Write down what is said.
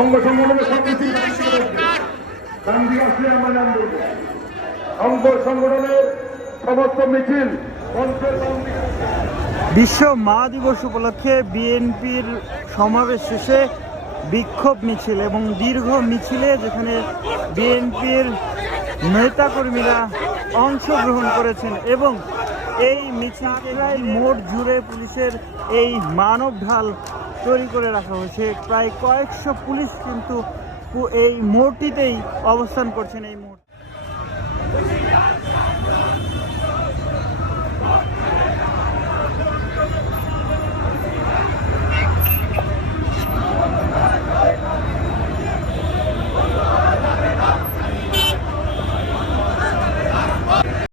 অঙ্গ সংগঠনের সবকিছু আমরা নাম বলবো। অঙ্গ সংগঠনের সমস্ত মিছিল বিশ্ব মা দিবস উপলক্ষে বিএনপির সমাবেশ শেষে বিক্ষোভ মিছিল এবং দীর্ঘ মিছিলে যেখানে বিএনপির নেতাকর্মীরা অংশগ্রহণ করেছেন এবং এই মিছিলকেরাই মোড় জুড়ে পুলিশের এই মানব ঢাল তৈরি করে রাখা হয়েছে। প্রায় কয়েকশো পুলিশ কিন্তু এই মোড়টিতেই অবস্থান করছেন এই মুহূর্তে।